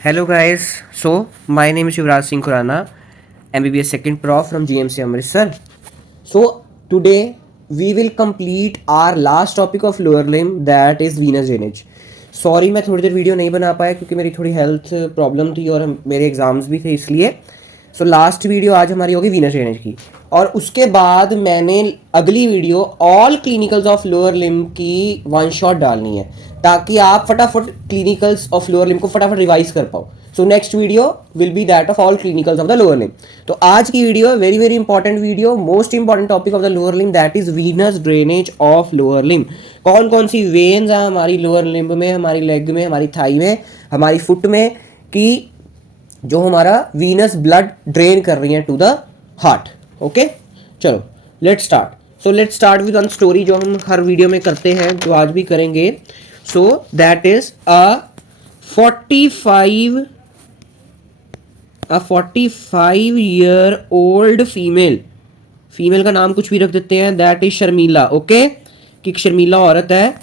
Hello guys, so my name is Yuvraj Singh Khurana, MBBS second prof from GMC Amritsar. So today we will complete our last topic of lower limb, that is venous drainage. Sorry मैं थोड़ी देर video नहीं बना पाया क्योंकि मेरी थोड़ी health problem थी और मेरे एग्ज़ाम्स भी थे इसलिए। सो लास्ट वीडियो आज हमारी होगी वीनस ड्रेनेज की, और उसके बाद मैंने अगली video all clinicals of lower limb की वन शॉट डालनी है ताकि आप फटाफट क्लिनिकल्स ऑफ लोअर लिम्ब को फटाफट रिवाइज कर पाओ। So next video will be that of all clinicals of the lower limb. तो आज की video very very important video, most important topic of the lower limb, that is Venus drainage of lower limb. कौन कौन सी veins हैं हमारी lower limb में, हमारी leg में, हमारी थाई में, हमारी फुट में, कि जो हमारा वीनस ब्लड ड्रेन कर रही है टू द हार्ट। ओके, चलो let's start. So let's start with one story जो हम हर वीडियो में करते हैं, जो आज भी करेंगे। So that is a 45 year old female का नाम कुछ भी रख देते हैं, दैट इज शर्मिला। ओके, कि शर्मिला औरत है,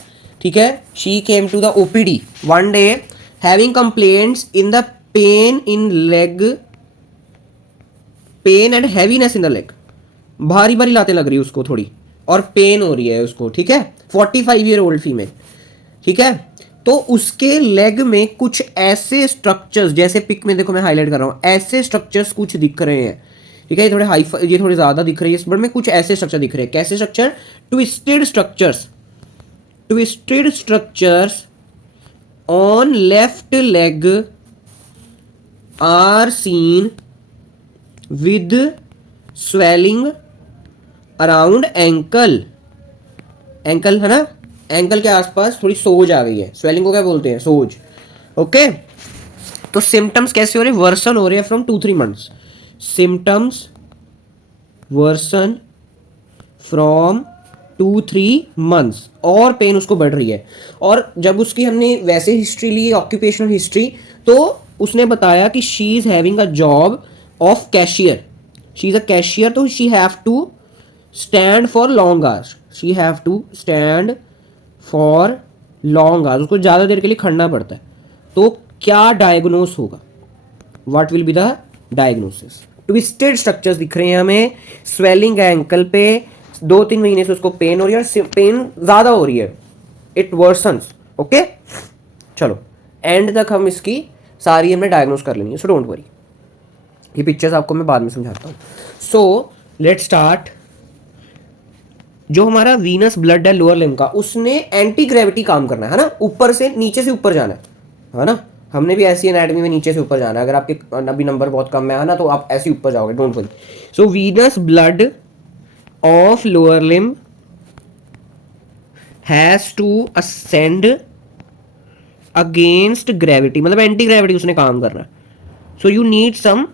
ठीक है। She came to the OPD one day having complaints in the pain in leg, pain and heaviness in the leg. भारी भारी लातें लग रही है उसको थोड़ी, और पेन हो रही है उसको, ठीक है। 45 ईयर ओल्ड फीमेल, ठीक है। तो उसके लेग में कुछ ऐसे स्ट्रक्चर्स, जैसे पिक में देखो मैं हाईलाइट कर रहा हूं, ऐसे स्ट्रक्चर्स कुछ दिख रहे हैं, ठीक है। ये थोड़े ये थोड़े ज्यादा दिख रही है इस बट में कुछ ऐसे स्ट्रक्चर दिख रहे हैं। कैसे structure? Twisted structures on left leg are seen with swelling around ankle है ना, एंकल के आसपास थोड़ी सोज आ गई है। स्वेलिंग को क्या बोलते हैं? सोज। ओके, तो सिम्टम्स कैसे हो रहे हैं? वर्सन हो रहे हैं from 2-3 months. Symptoms worsen from 2-3 months, और पेन उसको बढ़ रही है। और जब उसकी हमने वैसे हिस्ट्री ली, ऑक्यूपेशनल हिस्ट्री, तो उसने बताया कि she is having a job of cashier, she is a cashier, तो she have to stand for long hours, she have to stand for long hours, उसको ज़्यादा देर के लिए खड़ना पड़ता है। तो क्या डायग्नोस होगा? What will be the diagnosis? Twisted structures दिख रहे हैं हमें, स्वेलिंग है एंकल पे, 2-3 महीने से उसको पेन हो रही है, और पेन ज़्यादा हो रही है, इट वर्सन्स। ओके, चलो एंड तक हम इसकी सारी हमने डायग्नोस कर लेनी है, सो डोंट वरी। ये पिक्चर्स आपको मैं बाद में समझाता हूँ। So let start. जो हमारा वीनस ब्लड है लोअर लिम्ब का, उसने एंटी ग्रेविटी काम करना है ना, ऊपर से नीचे से ऊपर जाना है ना। हमने भी ऐसी एनाटॉमी में नीचे से ऊपर जाना है। अगर आपके अभी नंबर बहुत कम है ना, तो आप ऐसे ऊपर जाओगे, don't worry. So venous blood of lower limb has to ascend against gravity, मतलब एंटी ग्रेविटी उसने काम करना है। So you need some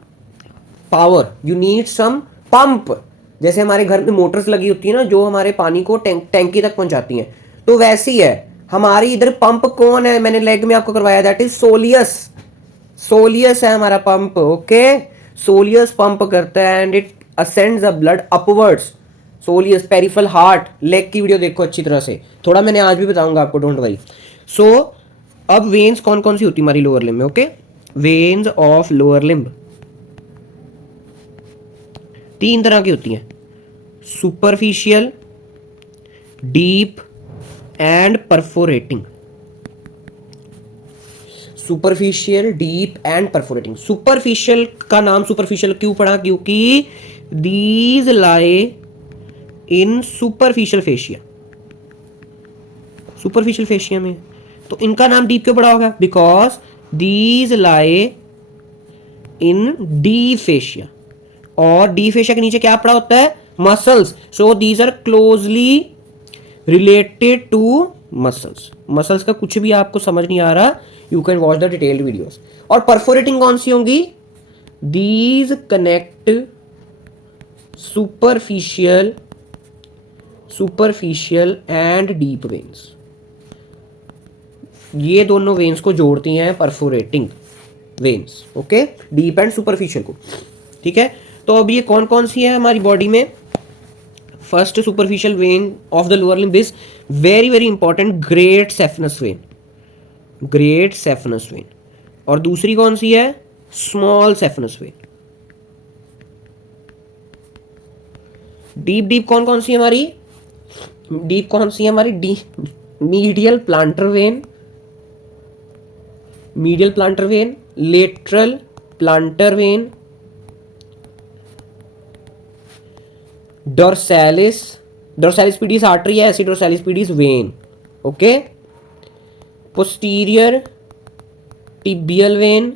power, you need some pump. जैसे हमारे घर में मोटर्स लगी होती है ना, जो हमारे पानी को टैंकी तक पहुंचाती हैं, तो वैसी है हमारी इधर पंप। कौन है? मैंने लेग में आपको करवाया, दैट इज सोलियस। सोलियस है हमारा पंप। ओके, सोलियस पंप करता है and it ascends the blood upwards. Soleus peripheral heart, leg की वीडियो देखो अच्छी तरह से, थोड़ा मैंने आज भी बताऊंगा आपको, डोंट वरी। सो अब वेन्स कौन कौन सी होती है हमारी लोअर लिम्ब में? Okay, veins of lower limb 3 तरह की होती हैं, superficial, deep and perforating. Superficial, deep and perforating. Superficial का नाम सुपरफिशियल क्यों पड़ा? क्योंकि these lie in superficial fascia, superficial fascia में, तो इनका नाम डीप क्यों पड़ा होगा? Because these lie in deep fascia, और डी फेशिया के नीचे क्या पड़ा होता है? Muscles. So these are closely related to muscles. Muscles का कुछ भी आपको समझ नहीं आ रहा, you can watch the detailed videos. और परफोरेटिंग कौन सी होंगी? These connect superficial and deep veins, ये दोनों वेन्स को जोड़ती हैं perforating veins. Okay, deep and superficial को, ठीक है। तो अब ये कौन कौन सी है हमारी बॉडी में? First superficial vein of the lower limb is very very important, great saphenous vein, great saphenous vein. और दूसरी कौन सी है, small saphenous vein. Deep deep कौन कौन सी है हमारी, डीप कौन सी है हमारी, the medial plantar vein, medial plantar vein, lateral plantar vein, dorsalis, dorsalis pedis artery है, ऐसी dorsalis pedis vein. Okay, posterior tibial vein,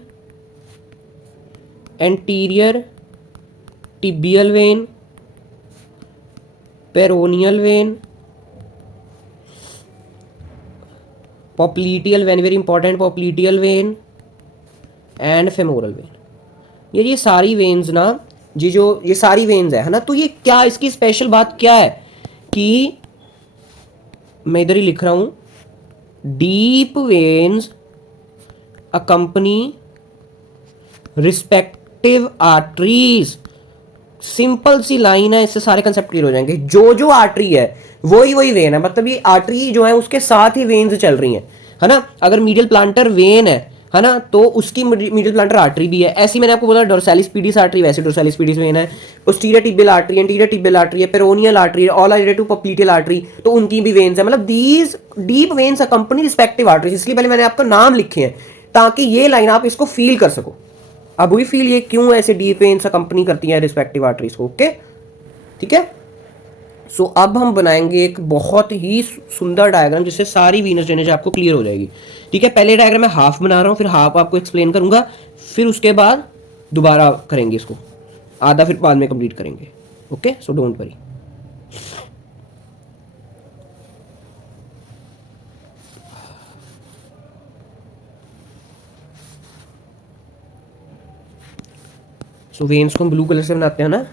anterior tibial vein, peroneal vein, popliteal vein, very important, popliteal vein and femoral vein. ये सारी veins ना, ये सारी veins है ना। तो ये क्या, इसकी स्पेशल बात क्या है कि मैं इधर ही लिख रहा हूं, deep veins accompany respective arteries. Simple सी लाइन है, इससे सारे कंसेप्ट क्लियर हो जाएंगे। जो आर्टरी है वही वेन है, मतलब ये आर्टरी जो है उसके साथ ही वेन्स चल रही हैं, है ना। अगर मीडियल प्लांटर वेन है ना, तो उसकी मीडियल प्लांटर आर्टरी भी है। ऐसी मैंने आपको बोला डोर्सालिस पीडियस आर्टरी, वैसे डोर्सालिस पीडियस वेन है। Posterior tibial artery, anterior tibial artery है, पेरोनियल आर्टरी है, all are related to popliteal artery, तो उनकी भी वेन्स है। मतलब these deep veins accompany respective arteries, इसलिए पहले मैंने आपका नाम लिखे हैं ताकि ये लाइन आप इसको फील कर सको। अब वही फील ये क्यों ऐसे डीप वेन्स कंपनी करती है रिस्पेक्टिव आर्टरीज को। ओके, ठीक है। सो अब हम बनाएंगे एक बहुत ही सुंदर डायग्राम जिससे सारी वीनस ड्रेनेज आपको क्लियर हो जाएगी। ठीक है, पहले डायग्राम मैं हाफ बना रहा हूँ, फिर हाफ आपको एक्सप्लेन करूंगा, फिर उसके बाद दोबारा करेंगे इसको आधा, फिर बाद में कंप्लीट करेंगे। Okay, so don't worry. So veins को हम ब्लू कलर से बनाते हैं ना।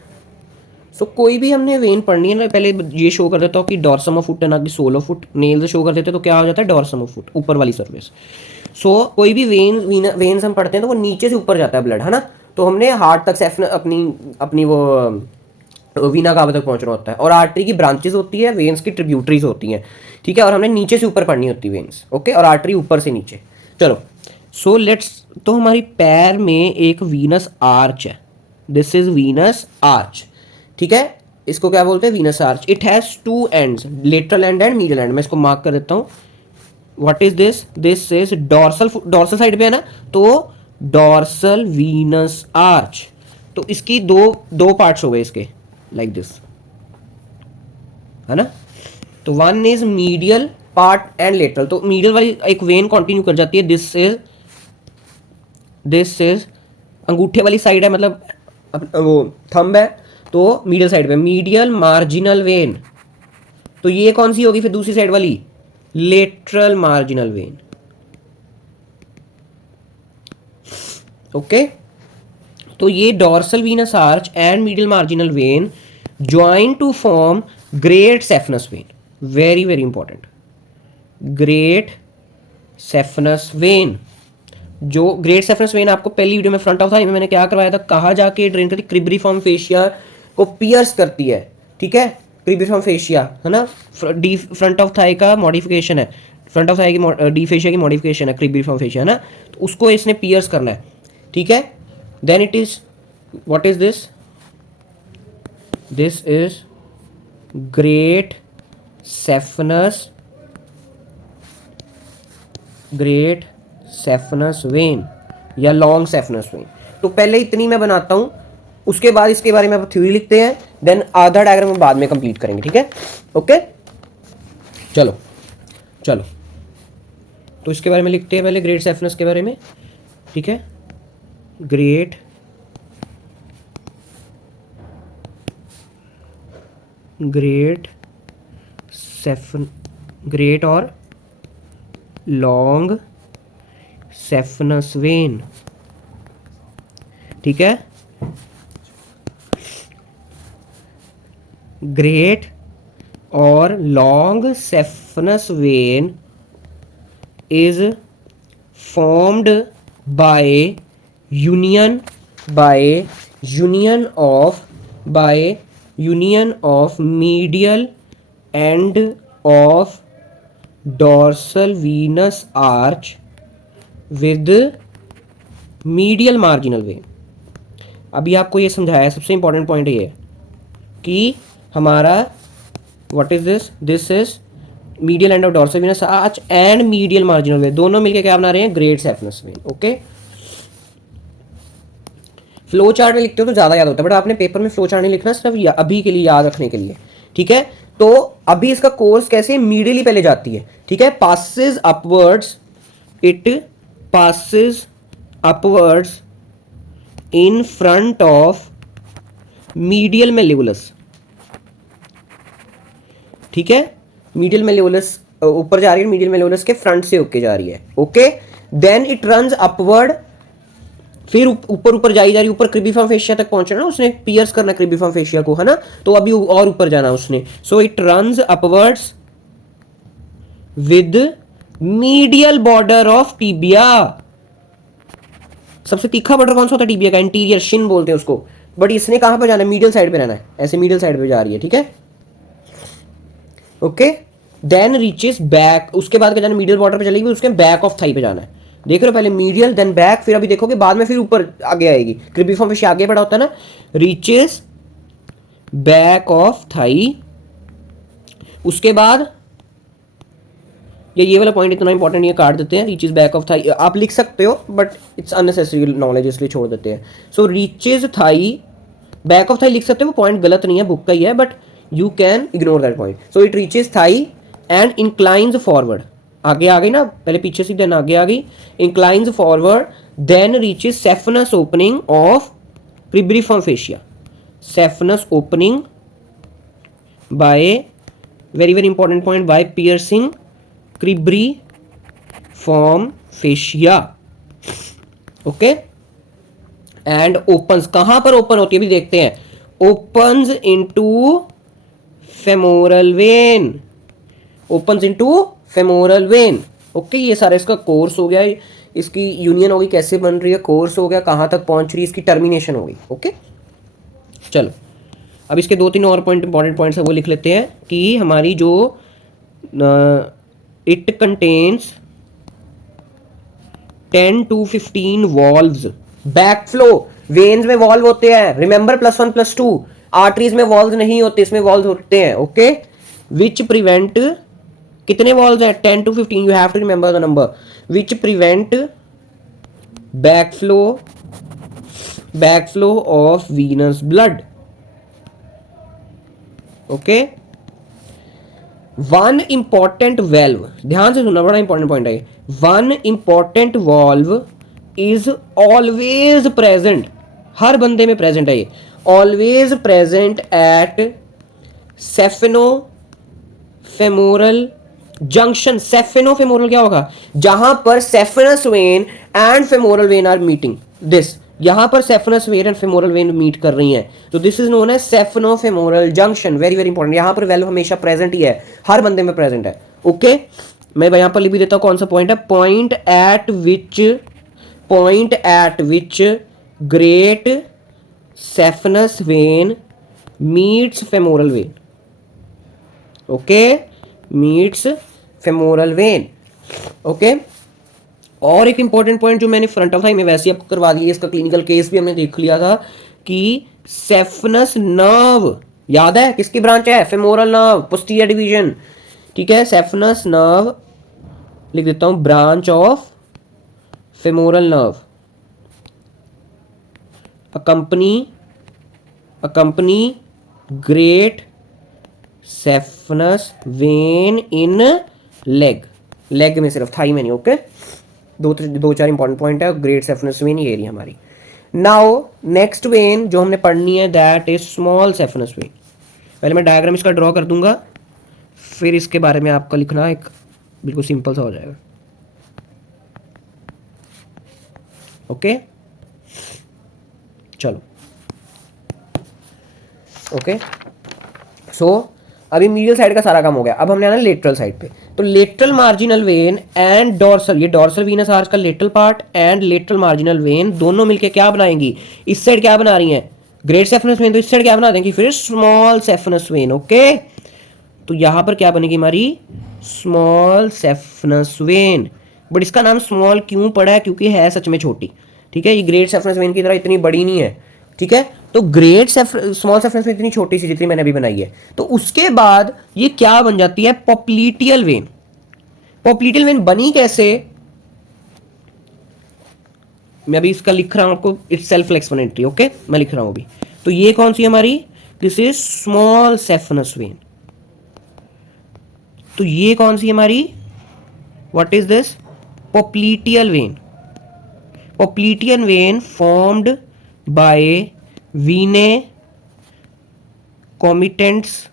सो कोई भी हमने वेन पढ़नी है ना, पहले ये शो कर देता हूँ कि डॉर्सम ऑफ फुट है ना कि सोल ऑफ फुट। नेल से शो कर देते तो क्या हो जाता है, डॉर्सम ऑफ फुट, ऊपर वाली सर्फेस। सो कोई भी वेन्स हम पढ़ते हैं तो वो नीचे से ऊपर जाता है ब्लड, है ना। तो हमने हार्ट तक सेफ अपनी वो वीना कावा तक पहुंचना होता है, और आर्टरी की ब्रांचेस होती है, वेन्स की ट्रिब्यूटरीज होती हैं। ठीक है, और हमने नीचे से ऊपर पढ़नी होती है वेन्स। ओके, और आर्टरी ऊपर से नीचे। चलो, सो लेट्स, तो हमारी पैर में एक वीनस आर्च है, दिस इज वीनस आर्च। ठीक है, इसको क्या बोलते हैं, Venus arch. It has two ends, lateral and and medial and. मैं इसको मार्क कर देता हूँ। What is this, this is dorsal, dorsal side पे है ना, तो डॉर्सल वीनस आर्च। तो इसकी दो पार्ट्स हो गए इसके, लाइक दिस, है ना। तो one is medial part and lateral. तो मीडियल वाली एक वेन कंटिन्यू कर जाती है, दिस इज अंगूठे वाली साइड है, मतलब वो थंब है, तो मीडियल साइड पे मीडियल मार्जिनल वेन। तो ये कौन सी होगी फिर दूसरी साइड वाली, लेटरल मार्जिनल वेन। ओके, तो ये dorsal venous arch and medial marginal vein join to form great saphenous vein. Very very important, great saphenous vein. जो ग्रेट सेफनस वेन आपको पहली वीडियो में फ्रंट ऑफ थाई में मैंने क्या करवाया था, कहाँ जाके ड्रेन करती, क्रिब्रिफॉर्म फेशिया को पियर्स करती है। ठीक है, क्रिब्रिफॉर्म फेशिया, है ना, डी फ्रंट ऑफ थाई का मॉडिफिकेशन है, फ्रंट ऑफ थाई की डी फेशिया की मॉडिफिकेशन है क्रिब्रिफॉर्म फेशिया, है ना। तो उसको इसने पियर्स करना है। ठीक है, then it is, what is this, this is great saphenous, great saphenous vein या लॉन्ग सेफनस वेन। तो पहले इतनी मैं बनाता हूं, उसके बाद इसके बारे में आप थ्योरी लिखते हैं, देन आधा डायग्राम हम बाद में कंप्लीट करेंगे। ठीक है, ओके, चलो चलो, तो इसके बारे में लिखते हैं पहले, ग्रेट सेफनस के बारे में। ठीक है, ग्रेट ग्रेट और लॉन्ग सेफनस वेन। ठीक है, ग्रेट और long saphenous vein is formed by union of medial end of dorsal venous arch with medial marginal vein. अभी आपको ये समझाया, सबसे इंपॉर्टेंट पॉइंट ये है कि हमारा what is this is medial end of dorsal venous arch and medial marginal vein, दोनों मिलकर क्या बना रहे हैं, great saphenous vein. Okay, flow chart में लिखते हो तो ज़्यादा याद होता है, बट आपने पेपर में फ्लो चार्ट नहीं लिखना, सिर्फ अभी के लिए याद रखने के लिए, ठीक है। तो अभी इसका कोर्स कैसे, मीडियली पहले जाती है, ठीक है, passes upwards, it passes upwards in front of medial malleolus, ठीक है, मीडियल मेलिवुलस ऊपर जा रही है, मीडियल मेलिवुलस के फ्रंट से होके जा रही है। Okay, then it runs upward, फिर ऊपर ऊपर जाई जा रही, ऊपर क्रिबिफॉर्म फेशिया तक पहुंचना ना उसने, पियर्स करना क्रिबिफॉर्म फेशिया को, है ना, तो अभी और ऊपर जाना उसने। So it runs upwards with medial border of tibia. सबसे तीखा बॉर्डर कौन सा होता है टीबिया का, इंटीरियर शिन बोलते हैं उसको, बट इसने कहां पर जाना है, मीडियल साइड पे रहना है, ऐसे मीडियल साइड पे जा रही है, ठीक है। ओके, देन रीचेस बैक, उसके बाद क्या जाना, मीडियल बॉर्डर पे चलेगी, उसके बैक ऑफ थाई पे जाना है। देख रहे हो, पहले मीडियल देन बैक, फिर अभी देखोगे बाद में फिर ऊपर आगे आएगी, क्रिबिफॉर्म फेशिया आगे पड़ा होता है ना, रीचेस बैक ऑफ थाई। उसके बाद ये वाला पॉइंट इतना इंपॉर्टेंट, ये काट देते हैं, रीचेस बैक ऑफ थाई आप लिख सकते हो बट इट्स अननेसेसरी नॉलेज, इसलिए छोड़ देते हैं। So reaches thigh, back of thigh लिख सकते हो, वो पॉइंट गलत नहीं है, बुक का ही है, but you can ignore that point. So it reaches thigh and inclines forward, आगे आ गई ना, पहले पीछे से देन आगे आ गई, inclines forward, then reaches saphenous opening of cribriform fascia, saphenous opening by, very very important point, by piercing cribriform fascia. Okay, and opens, कहां पर ओपन होती है अभी देखते हैं, opens into femoral vein, opens into femoral vein. Okay, ये सारा इसका कोर्स हो गया, इसकी यूनियन होगी, कैसे बन रही है, कोर्स हो गया, कहां तक पहुंच रही है, इसकी टर्मिनेशन होगी। ओके, चलो अब इसके 2-3 और पॉइंट, इंपॉर्टेंट पॉइंट्स है वो लिख लेते हैं कि हमारी जो it contains 10 to 15 valves, backflow veins में वॉल्व होते हैं, रिमेंबर +1 +2, आर्टरीज में वॉल्व नहीं होते, इसमें वॉल्व होते हैं। ओके, विच प्रिवेंट, कितने वॉल्व हैं, 10 to 15, you have to remember the number, which prevent backflow of venous blood. Okay, one important valve, ध्यान से सुनना, बड़ा इंपॉर्टेंट पॉइंट है, one important valve is always present, हर बंदे में प्रेजेंट है ये, always present at sapheno femoral junction. Sapheno femoral क्या होगा, जहां पर saphenous vein and femoral vein are meeting, this, यहां पर saphenous vein and femoral vein meet कर रही हैं, तो this is known as sapheno femoral junction. Very very important, यहां पर वेल्व हमेशा प्रेजेंट ही है, हर बंदे में प्रेजेंट है। ओके, मैं यहां पर लिख भी देता हूं कौन सा पॉइंट है, point eight which great saphenous when meets femoral vein. Okay, meets femoral vein. Okay, और एक इंपॉर्टेंट पॉइंट जो मैंने फ्रंट ऑफ थाई में वैसे ही आपको करवा दिया, इसका क्लिनिकल केस भी हमने देख लिया था कि सेफनस नर्व, याद है किसकी ब्रांच है, फेमोरल नर्व, पोस्टीरियर डिवीजन, ठीक है, सेफनस नर्व लिख देता हूं, branch of femoral nerve, accompany great saphenous vein in leg में, सिर्फ थाई में नहीं। ओके, दो चार इंपॉर्टेंट पॉइंट है, ग्रेट सेफनस वेन ये एरिया हमारी। नाउ नेक्स्ट वेन जो हमने पढ़नी है that is small saphenous vein. पहले मैं डायग्राम इसका ड्रॉ कर दूंगा, फिर इसके बारे में आपका लिखना एक बिल्कुल सिंपल सा हो जाएगा। ओके, चलो, ओके, सो अभी मीडियल साइड का सारा काम हो गया, अब हमने आना लेटरल साइड पे। तो lateral marginal when and dorsal, ये डॉर्सल वीनस आर्च का lateral part and lateral marginal vein दोनों मिलके क्या बनाएंगी, इस साइड क्या बना रही हैं, ग्रेट सेफनस वेन, तो इस साइड क्या बना देंगी फिर, स्मॉल सेफनस वेन। ओके, तो यहां पर क्या बनेगी हमारी, स्मॉल सेफनस वेन, बट इसका नाम स्मॉल क्यों पड़ा है, क्योंकि है सच में छोटी, ठीक है, ये ग्रेट सेफरस वेन की तरह इतनी बड़ी नहीं है, ठीक है। तो स्मॉल सेफरस वेन इतनी छोटी सी जितनी मैंने अभी बनाई है। तो उसके बाद ये क्या बन जाती है, पॉप्लीटियल वेन। पॉप्लीटियल वेन बनी कैसे, मैं अभी इसका लिख रहा हूं आपको, इट्स सेल्फ एक्सप्लेनेटरी, ओके, मैं लिख रहा हूं अभी। तो ये कौन सी हमारी, this is small saphenous vein. तो ये कौन सी हमारी, what is this, popliteal vein. Popliteal vein formed by venae comitantes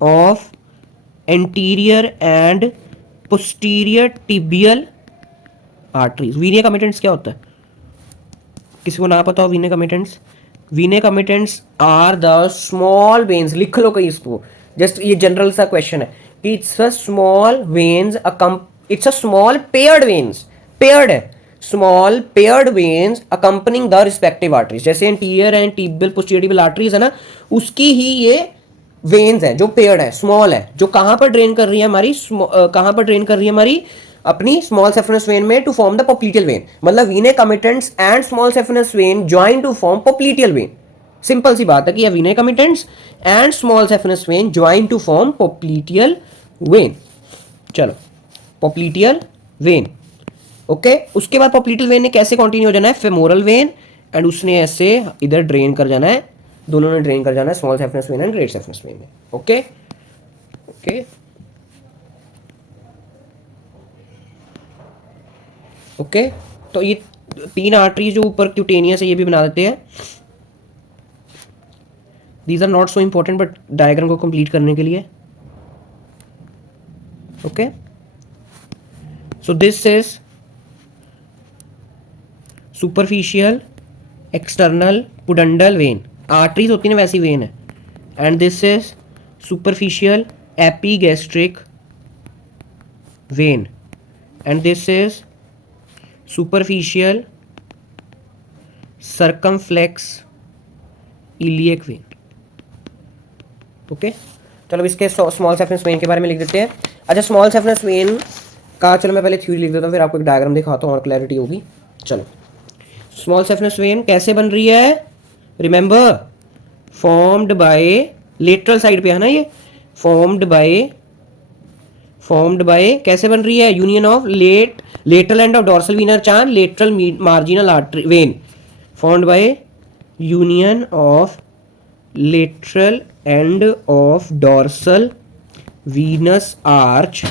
of anterior and posterior tibial arteries. Venae comitantes क्या होता है, किसी को ना पता हो venae comitantes? Venae comitantes are the small veins, लिख लो कहीं इसको, जस्ट ये जनरल सा क्वेश्चन है कि it's a small veins, it's a small paired veins, paired है, small paired veins accompanying the respective arteries. जैसे anterior and tibial posterior tibial arteries है ना, उसकी ही ये वेन्स है जो पेयर्ड है, स्मॉल है, जो कहां पर ड्रेन कर रही है हमारी, कहां पर ड्रेन कर रही है हमारी, अपनी स्मॉल सेफरस वेन में, to form the popliteal vein. मतलब venae comitantes and small saphenous vein join to form popliteal vein. Simple सी बात है कि venae comitantes and small saphenous vein join to form popliteal vein. चलो, popliteal when, okay. उसके बाद पॉप्लीटियल when ने कैसे कंटिन्यू हो जाना है, फेमोरल वेन, एंड उसने ऐसे इधर ड्रेन कर जाना है, दोनों ने ड्रेन कर जाना है, small saphenous vein and great saphenous vein में, ओके ओके ओके। तो ये तीन आर्टरी जो ऊपर क्यूटेनियस है ये भी बना देते हैं। These are not so important but diagram को कंप्लीट करने के लिए, okay. So this is superficial external pudendal vein, arteries होती है ना वैसी वेन है, and this is superficial epigastric vein, and this is superficial circumflex iliac vein, okay. चलो इसके स्मॉल सेफरस वेन के बारे में लिख देते हैं। अच्छा, स्मॉल सेफरस वेन का चलो मैं पहले थ्योरी लिख देता हूँ, फिर आपको एक डायग्राम दिखाता हूँ और क्लैरिटी होगी। चलो, स्मॉल सेफरस वेन कैसे बन रही है, remember, formed by, lateral side पे है ना ये, फॉर्म्ड बाय कैसे बन रही है, union of lateral end of dorsal venous चान lateral marginal artery vein, formed by union of lateral end of dorsal venous arch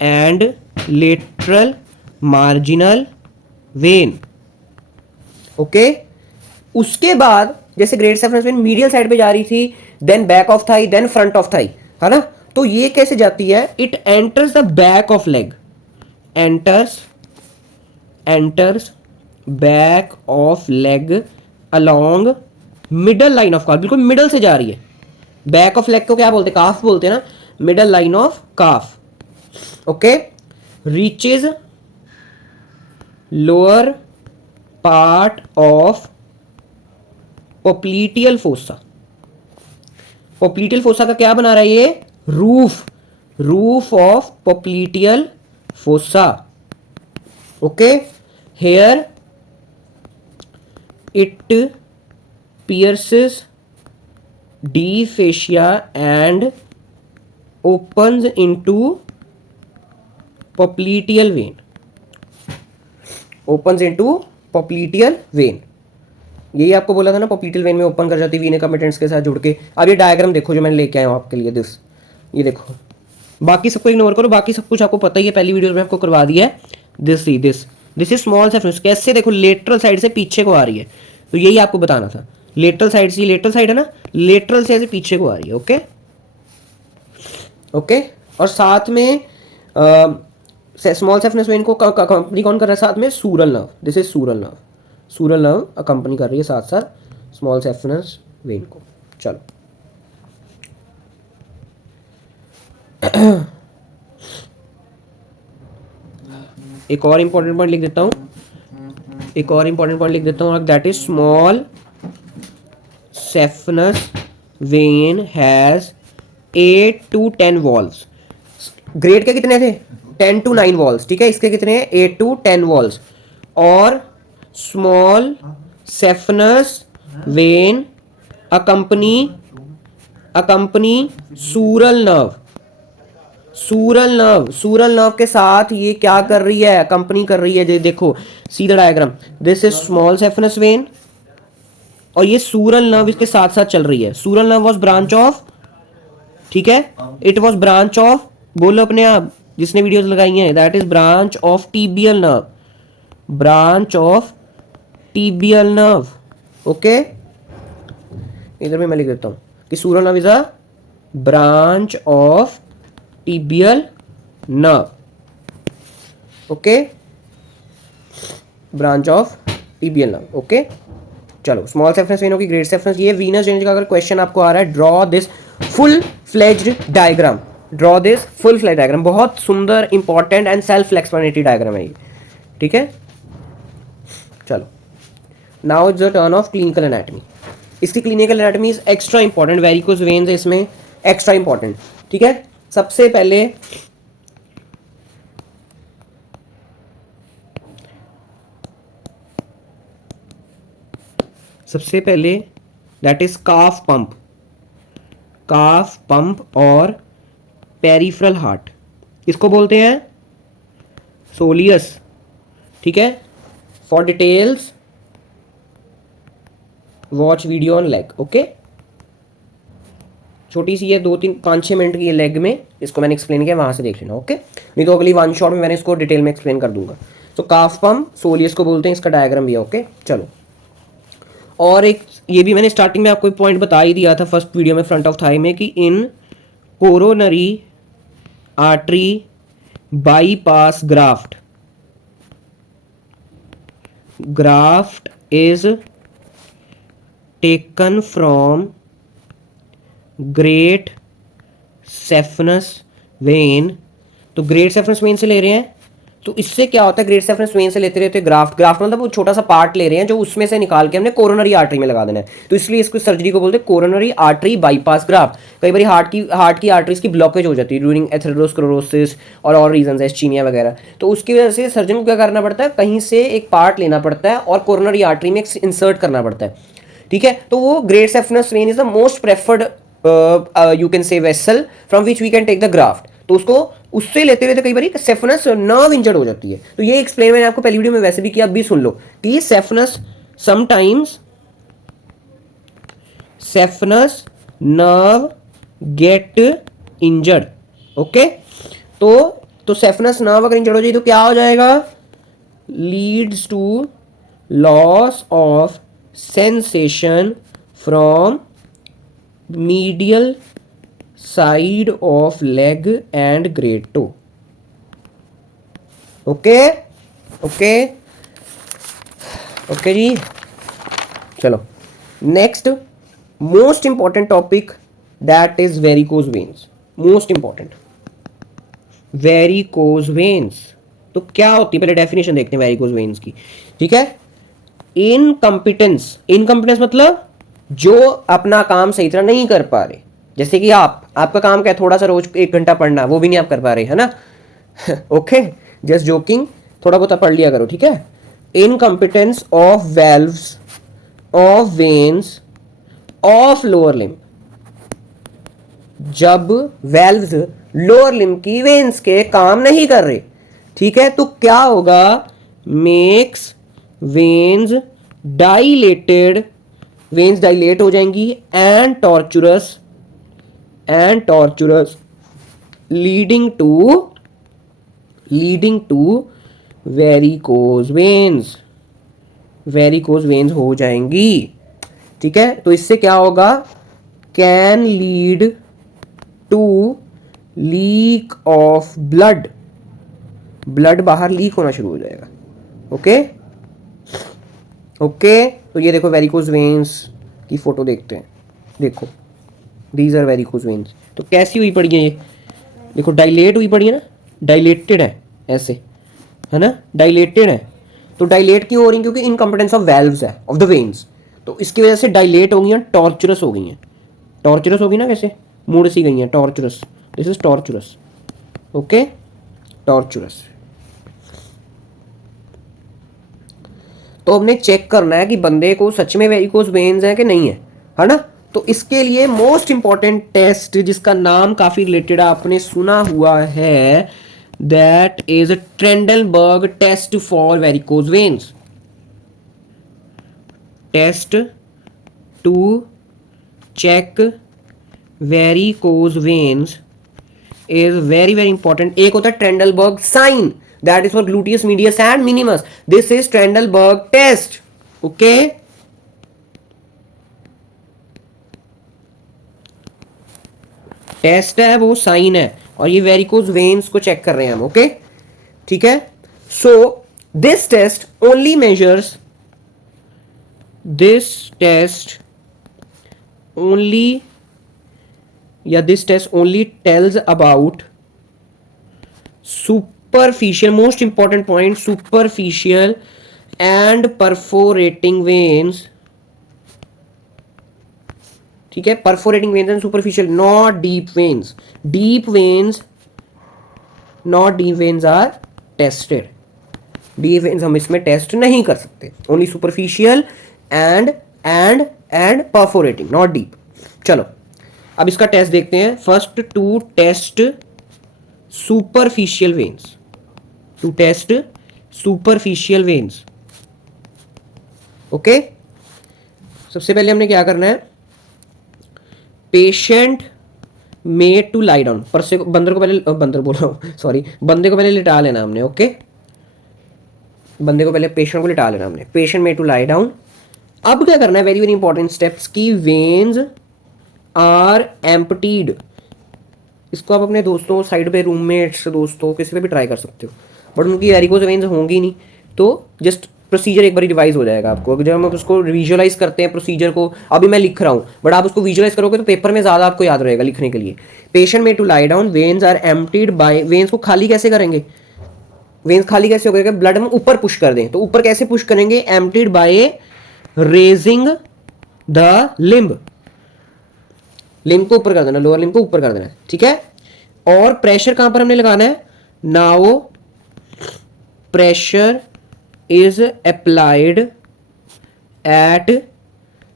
and lateral marginal vein, okay. उसके बाद जैसे great saphenous vein medial side पे जा रही थी, then back of thigh, then front of thigh, है ना। तो ये कैसे जाती है, it enters the back of leg, enters back of leg along middle line of काफ, बिल्कुल मिडल से जा रही है। बैक ऑफ लेग को क्या बोलते हैं, काफ बोलते हैं ना, middle line of calf, okay. Reaches lower part of popliteal fossa. Popliteal fossa का क्या बना रहा है ये, roof of popliteal fossa, okay. Here it pierces the fascia and opens into popliteal vein, opens into popliteal vein। यही आपको बोला था ना, popliteal vein में ओपन कर जाती है वीने कमिटेंट्स के साथ जुड़ के। अब ये डायग्राम देखो जो मैंने लेके आया हूँ आपके लिए, दिस, ये देखो, बाकी सबको इग्नोर करो, बाकी सब कुछ आपको पता ही है, पहली वीडियो में आपको करवा दिया है। दिस इज स्मॉल सेफरस, कैसे देखो लेटरल साइड से पीछे को आ रही है, तो यही आपको बताना था, लेटरल साइड से, लेटरल साइड है ना, लेटरल से ऐसे पीछे को आ रही है, ओके ओके। और साथ में स्मॉल सेफरस वेन को कंपनी कौन कर रहा है साथ में, sural nerve, this is sural nerve company कर रही है साथ साथ स्मॉल सेफरस वेन को। चलो, एक और इंपॉर्टेंट पॉइंट लिख देता हूँ, that is small saphenous vein has 8 to 10 valves. Great के कितने थे, 10 to 9 वॉल्स, ठीक है। इसके कितने हैं, 8 to 10 वॉल्स। और small saphenous vein accompany sural nerve. Sural nerve के साथ ये क्या कर रही है, कंपनी कर रही है। देखो सीधा diagram, this is small saphenous vein और ये सूरल नर्व इसके साथ साथ चल रही है। सूरल नर्व वाज ब्रांच ऑफ, ठीक है, इट वाज ब्रांच ऑफ, बोलो अपने आप जिसने वीडियोस लगाई हैं, that is branch of tibial nerve, branch of tibial nerve. Okay, इधर भी मैं लिख देता हूं कि sural nerve is a branch of tibial nerve. Okay, branch of tibial nerve. Okay, चलो स्मॉल सेफनेस वेन होगी, ग्रेट सेफनेस। ये वीनस जेनिस का अगर क्वेश्चन आपको आ रहा है, draw this full fledged diagram, draw this full fledged diagram. बहुत सुंदर important and self explanatory diagram है ये, ठीक है। चलो now is the turn of clinical anatomy. इसकी clinical anatomy is extra important, varicose veins है इसमें एक्स्ट्रा इंपॉर्टेंट, ठीक है। सबसे पहले दैट इज काफ पंप और पेरिफेरल हार्ट, इसको बोलते हैं सोलियस, ठीक है। For details watch video on leg. Okay, छोटी सी है, 2-3-5-6 मिनट की है लेग में, इसको मैंने एक्सप्लेन किया, वहां से देख लेना। ओके, नहीं तो अगली वन शॉट में मैंने इसको डिटेल में एक्सप्लेन कर दूंगा। तो काफ पंप सोलियस को बोलते हैं, इसका डायग्राम भी है। ओके, चलो और एक ये भी मैंने स्टार्टिंग में आपको पॉइंट बता ही दिया था फर्स्ट वीडियो में, फ्रंट ऑफ थाई में, कि in coronary artery bypass graft is taken from great saphenous vein। तो ग्रेट सेफनस वेन से ले रहे हैं, तो इससे क्या होता है, ग्रेट सेफनस वेन से लेते रहते हैं ग्राफ्ट मतलब वो छोटा सा पार्ट ले रहे हैं जो उसमें से निकाल के हमने कोरोनरी आर्टरी में लगा देना है। तो इसलिए इसको सर्जरी को बोलते हैं कोरोनरी आर्टरी बाईपास ग्राफ्ट। कई बार हार्ट की आर्टरीज की ब्लॉकेज हो जाती है ड्यूरिंग एथेरोस्क्लेरोसिस और रीजन है, इस्चीमिया वगैरह। तो उसकी वजह से सर्जन को क्या करना पड़ता है, कहीं से एक पार्ट लेना पड़ता है और कोरोनरी आर्टरी में इंसर्ट करना पड़ता है, ठीक है। तो वो great saphenous vein is the most preferred you can say vessel from which we can take the graft. तो उसको उससे लेते लेते कई बार सेफनस नर्व इंजर्ड हो जाती है। तो ये एक्सप्लेन मैंने आपको पहली वीडियो में वैसे भी किया, अब भी सुन लो कि सेफनस नर्व गेट इंजर्ड। ओके, तो सेफनस नर्व अगर इंजर्ड हो जाए तो क्या हो जाएगा, leads to loss of sensation from medial side of leg and great toe. Okay जी, चलो next most important topic that is varicose veins. Most important varicose veins, तो क्या होती है पहले डेफिनेशन देखते हैं वेरिकोज वेन्स की, ठीक है। इनकम्पिटेंस मतलब जो अपना काम सही तरह नहीं कर पा रहे, जैसे कि आपका काम क्या है, थोड़ा सा रोज 1 घंटा पढ़ना, वो भी नहीं आप कर पा रहे, है ना। ओके, जस्ट जोकिंग, थोड़ा बहुत पढ़ लिया करो, ठीक है। Incompetence of valves of veins of lower limb, जब वेल्व्स लोअर लिम्ब की वेन्स के काम नहीं कर रहे, ठीक है, तो क्या होगा, makes veins dilated, veins dilate हो जाएंगी, and tortuous leading to varicose veins हो जाएंगी, ठीक है। तो इससे क्या होगा, can lead to leak of blood बाहर लीक होना शुरू हो जाएगा। ओके, तो ये देखो वेरिकोज वेन्स की फोटो देखते हैं, देखो दीज आर वेरिकोज वेन्स। तो कैसी हुई पड़ी है ये, देखो डायलेट हुई पड़ी है ना, डायलेटेड है ऐसे, है ना, डायलेटेड है। तो डायलेट क्यों हो रही है, क्योंकि इनकम्पिटेंस ऑफ वेल्व्स है, ऑफ द वेन्स, तो इसकी वजह से डायलेट हो गई हैं, टॉर्चरस हो गई हैं। टॉर्चरस होगी ना, कैसे मुड़ सी गई हैं, torturers, this is torturers. Okay, torturers. तो हमने चेक करना है कि बंदे को सच में वेरिकोज वेन्स है कि नहीं है ना। तो इसके लिए मोस्ट इंपॉर्टेंट टेस्ट जिसका नाम काफी रिलेटेड आपने सुना हुआ है, that is Trendelenburg test for varicose veins. Test to check varicose veins is very very important. एक होता है Trendelenburg sign, that is for gluteus medius and minimus. This is Trendelenburg test. Okay, test है वो sign है, और ये varicose veins को check कर रहे हैं हम। ओके, ठीक है। So this test only measures, this test only, या this test only tells about superficial, most important point, superficial and perforating veins. ठीक है, perforating veins and superficial, not deep veins. Deep veins, not deep veins are tested. Deep veins हम इसमें test नहीं कर सकते, only superficial and perforating, not deep. चलो अब इसका टेस्ट देखते हैं। First to test superficial veins, to test superficial veins. Okay, सबसे पहले हमने क्या करना है, patient made to lie down, पर से बंदर को पहले, बंदर बोल रहा हूँ सॉरी, बंदे को पहले लिटा लेना हमने। ओके, बंदे को पहले, पेशेंट को लिटा लेना हमने। Patient made to lie down. अब क्या करना है, वेरी वेरी इंपॉर्टेंट स्टेप्स, की वेन्स आर एम्प्टीड। इसको आप अपने दोस्तों, साइड पे रूममेट्स, दोस्तों, किसी पे भी ट्राई कर सकते हो, बट उनकी वेरिकोज वेन्स होंगी नहीं, तो जस्ट प्रोसीजर एक बार रिवाइज हो जाएगा आपको। जब हम उसको विजुअलाइज करते हैं प्रोसीजर को, अभी मैं लिख रहा हूँ बट आप उसको विजुअलाइज करोगे तो पेपर में ज़्यादा आपको याद रहेगा लिखने के लिए। पेशेंट में to lie down, veins are emptied by, veins को खाली कैसे करेंगे, वेन्स खाली कैसे हो गए, ब्लड हम ऊपर पुश कर दें, तो ऊपर कैसे पुश करेंगे, emptied by raising the limb. Limb को ऊपर कर देना, लोअर लिम्ब को ऊपर कर देना, ठीक है। और प्रेशर कहां पर हमने लगाना है, now pressure is applied at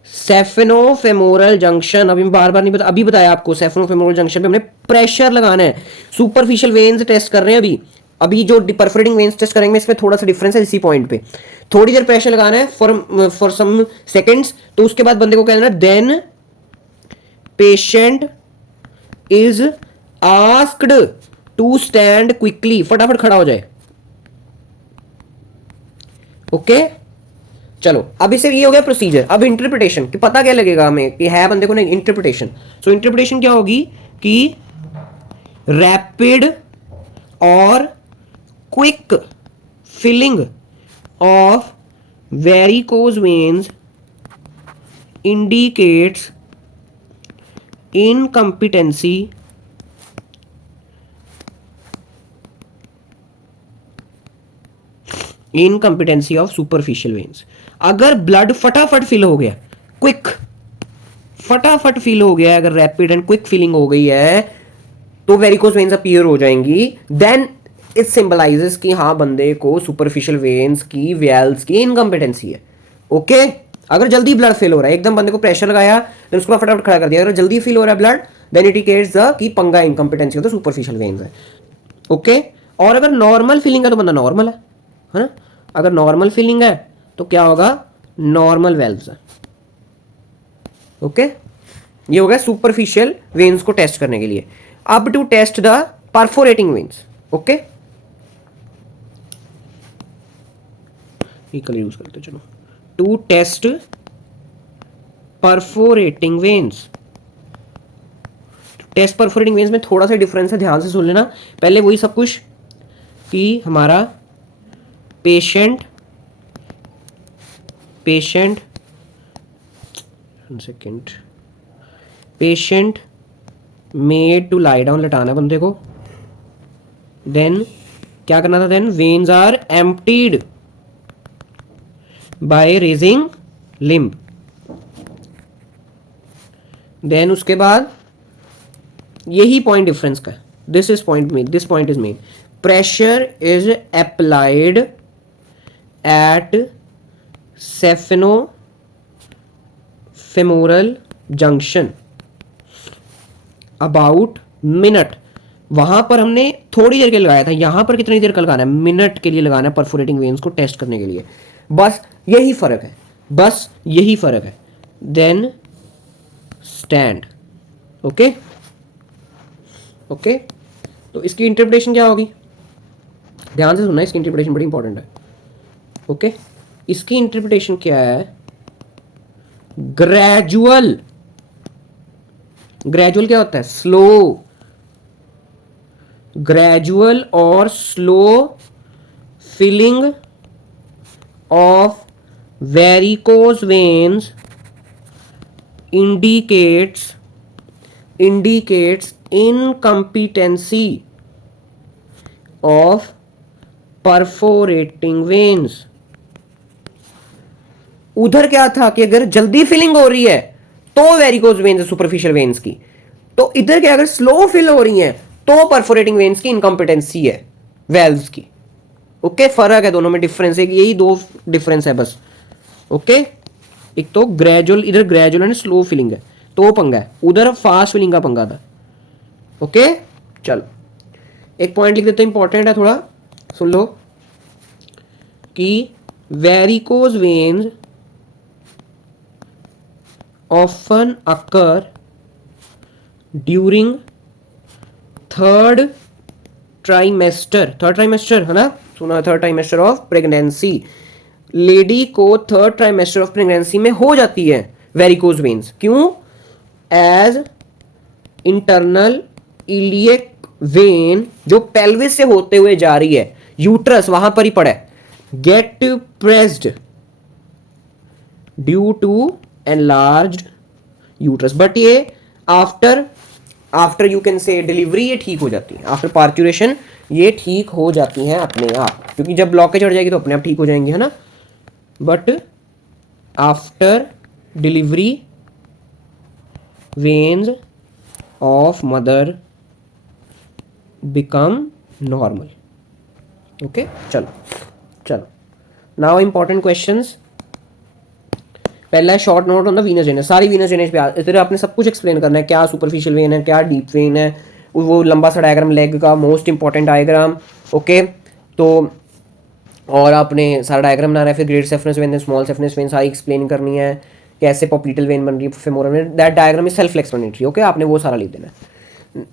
saphenofemoral junction. अभी बार बार नहीं बता, अभी बताया आपको, सेफेनोफेमोरल जंक्शन पे हमने प्रेशर लगाना है। सुपरफिशियल वेन्स टेस्ट कर रहे हैं अभी जो परफोरेटिंग वेन्स टेस्ट करेंगे इसमें थोड़ा सा डिफरेंस है इसी पॉइंट पे। थोड़ी देर प्रेशर लगाना है फॉर सम सेकंड्स, तो उसके बाद बंदे को कहना है then patient is asked to stand quickly, फटाफट खड़ा हो जाए। ओके, चलो अब इसे ये हो गया प्रोसीजर। अब इंटरप्रिटेशन कि पता क्या लगेगा हमें कि है बंदे को नहीं, इंटरप्रिटेशन। सो इंटरप्रिटेशन क्या होगी कि रैपिड और quick filling of varicose veins indicates incompetency incompetency of superficial veins. अगर ब्लड फटाफट फिल हो गया, क्विक, फटाफट फिल हो गया, अगर रैपिड एंड क्विक फिलिंग हो गई है तो वेरिकोज वेन्स अपीयर हो जाएंगी। देन इट सिंबलाइजेस कि हाँ बंदे को सुपरफिशियल वेन्स की, वेल्स की इनकम्पिटेंसी है। ओके, अगर जल्दी ब्लड फिल हो रहा है, एकदम बंदे को प्रेशर लगाया देन उसको फटाफट खड़ा कर दिया, अगर जल्दी फिल हो रहा है blood, then it indicates the कि पंगा इनकम्पिटेंसी होता है, सुपरफिशियल वेन्स है। ओके, और अगर नॉर्मल फीलिंग है तो बंदा नॉर्मल है ना। अगर नॉर्मल फीलिंग है तो क्या होगा, नॉर्मल वेल्व्स है। ओके, ये हो गया सुपरफिशियल वेन्स को टेस्ट करने के लिए। अब to test the perforating veins. Okay, ये कलर यूज करते चलो। To test perforating veins, test perforating veins में थोड़ा सा डिफरेंस है, ध्यान से सुन लेना। पहले वही सब कुछ कि हमारा patient second, patient made to lie down, लटाना है बंदे को। देन क्या करना था, then veins are emptied by raising limb. देन उसके बाद यही पॉइंट डिफरेंस का, this is point main, this point is main, pressure is applied at sapheno femoral junction about minute. वहां पर हमने थोड़ी देर के लिए लगाया था, यहां पर कितनी देर का लगाना है, मिनट के लिए लगाना है परफोरेटिंग वेन्स को टेस्ट करने के लिए। बस यही फर्क है, बस यही फर्क है। Then stand. ओके ओके, तो इसकी इंटरप्रिटेशन क्या होगी, ध्यान से सुनना, इसकी इंटरप्रिटेशन बड़ी इंपॉर्टेंट है। ओके, इसकी इंटरप्रिटेशन क्या है, ग्रेजुअल। ग्रेजुअल क्या होता है, स्लो। ग्रेजुअल और slow filling of varicose veins indicates incompetency of perforating veins। उधर क्या था कि अगर जल्दी फिलिंग हो रही है तो वेरिकोज वेन्स है सुपरफिशियल वेन्स की, तो इधर क्या अगर स्लो फिल हो रही है तो परफोरेटिंग वेन्स की इनकॉम्पिटेंसी है वेल्व्स की। ओके, फर्क है दोनों में, डिफरेंस है, यही दो डिफरेंस है बस। ओके, एक तो ग्रेजुअल, इधर ग्रेजुअल एंड स्लो फिलिंग है तो पंगा है, उधर फास्ट फिलिंग का पंगा था। ओके, चलो एक पॉइंट लिख देते हैं, इंपॉर्टेंट है थोड़ा, सुन लो कि वेरिकोज वेन्स ऑफन अकर ड्यूरिंग थर्ड ट्राइमेस्टर है ना, सुना, third trimester of pregnancy. Lady को थर्ड ट्राइमेस्टर ऑफ प्रेगनेंसी में हो जाती है वेरिकोज वेन्स, क्यों, एज इंटरनल इलियक वेन जो पेल्विस से होते हुए जा रही है, यूट्रस वहां पर ही पड़ा है, get pressed due to enlarged uterus. But ये after you can say delivery ये ठीक हो जाती है, आफ्टर पार्चुरेशन ये ठीक हो जाती हैं अपने आप, क्योंकि जब ब्लॉकेज चढ़ जाएगी तो अपने आप ठीक हो जाएंगे, है ना। But after delivery veins of mother become normal. Okay, चलो चलो, नाउ इंपॉर्टेंट क्वेश्चंस। पहला है short note on the Venus drainage. सारी वीनस ड्रेनेज पे इधर आपने सब कुछ एक्सप्लेन करना है, क्या सुपरफिशियल वेन है, क्या डीप वेन है, वो लंबा सा डायग्राम लेग का, मोस्ट इंपॉर्टेंट डायग्राम। ओके, तो और आपने सारा डायग्राम बनाना है, फिर great safeness when, small saphenous when सारी एक्सप्लेन करनी है, कैसे पॉप्लिटल वेन बन रही है, femoral when, that diagram is self explanatory. Okay, आपने वो सारा लिख देना है।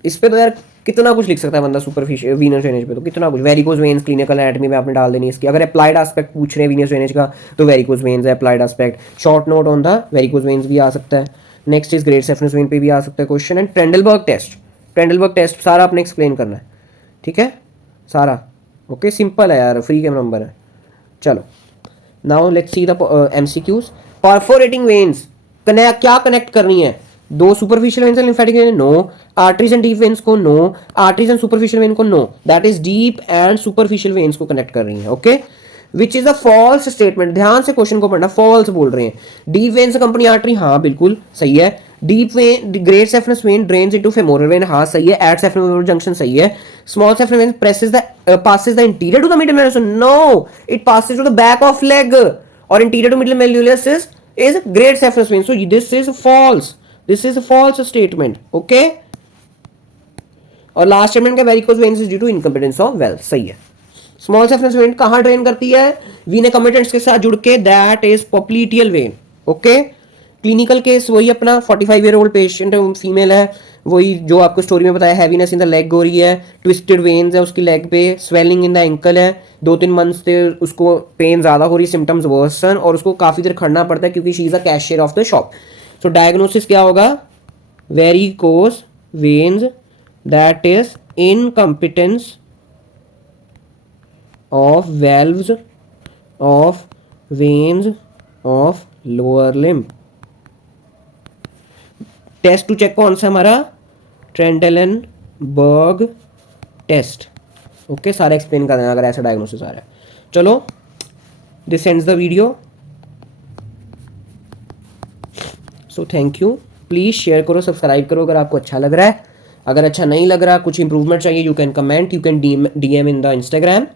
इस पे तो यार कितना कुछ लिख सकता है बंदा सुपरफिशियल वीनस ड्रेनेज पे, तो कितना कुछ, वेरिकोज वेन्स क्लिनिकल एनाटॉमी में आपने डाल देनी इसकी। अगर अप्लाइड एस्पेक्ट पूछ रहे हैं वीनस ड्रेनेज का तो वेरिकोज वेन्स है applied aspect. Short note on the varicose veins भी आ सकता है। Next is great safeness when पे भी आ सकता है क्वेश्चन। एंड ट्रेंडलबर्ग टेस्ट, ट्रेंडलबर्ग टेस्ट सारा आपने एक्सप्लेन करना है, ठीक है सारा। ओके, सिंपल है यार, फ्री के नंबर है। चलो, now let's see the MCQs. Perforating veins क्या कनेक्ट करनी है, दो superficial veins and lymphatic vein, no. Arteries and deep veins को no, arteries and superficial vein को no, that is deep and superficial veins को connect कर रही है। Okay, which is a false statement, ध्यान से क्वेश्चन को पढ़ना, फॉल्स बोल रहे हैं। डीप वेन से कंपनी आर्टरी, हाँ बिल्कुल सही है। Deep vein, great safeness when drains into femoral when, हाँ सही है। एट सेफेनो जंक्शन सही है। Small saphenous when passes the interior to the middle malleolus, no, it passes to the back of leg, or interior to middle malleolus is great saphenous vein, so this is false, this is a false statement. Okay, और last statement का varicose veins is due to incompetence of valve, सही है। Small saphenous vein कहां drain करती है, venae comitantes के साथ जुड़ के, that is popliteal vein. Okay, clinical case वही अपना 45 ईयर ओल्ड पेशेंट है, फीमेल है, वही जो आपको स्टोरी में बताया, हैवीनेस इन द लेग हो रही है, ट्विस्टेड वेन्स है उसकी लेग पे, स्वेलिंग इन द एंकल है, 2-3 मंथ से उसको पेन ज़्यादा हो रही है, सिम्टम्स वर्सन, और उसको काफ़ी देर खड़ना पड़ता है क्योंकि she is a cashier of the shop. So diagnosis क्या होगा, varicose veins, that is incompetence of valves of veins of lower limb. Test to check कौन सा हमारा, ट्रेंडलनबर्ग टेस्ट। ओके, सारा एक्सप्लेन कर देना अगर ऐसा डायग्नोसिस आ रहा है। चलो, this ends the video, so thank you. Please share करो, सब्सक्राइब करो अगर आपको अच्छा लग रहा है। अगर अच्छा नहीं लग रहा, कुछ इंप्रूवमेंट चाहिए, you can comment, you can DM in the Instagram.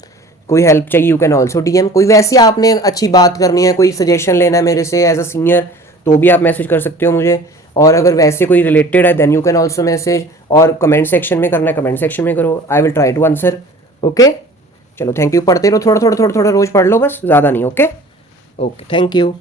कोई हेल्प चाहिए यू कैन ऑल्सो DM। कोई वैसी आपने अच्छी बात करनी है, कोई सजेशन लेना है मेरे से एज अ सीनियर, तो भी आप मैसेज कर सकते हो मुझे। और अगर वैसे कोई रिलेटेड है then you can also message. और कमेंट सेक्शन में करना है कमेंट सेक्शन में करो, I will try to answer. Okay, चलो थैंक यू। पढ़ते रहो, थोड़ा थोड़ा थोड़ा थोड़ा रोज पढ़ लो बस, ज़्यादा नहीं। Okay okay, thank you.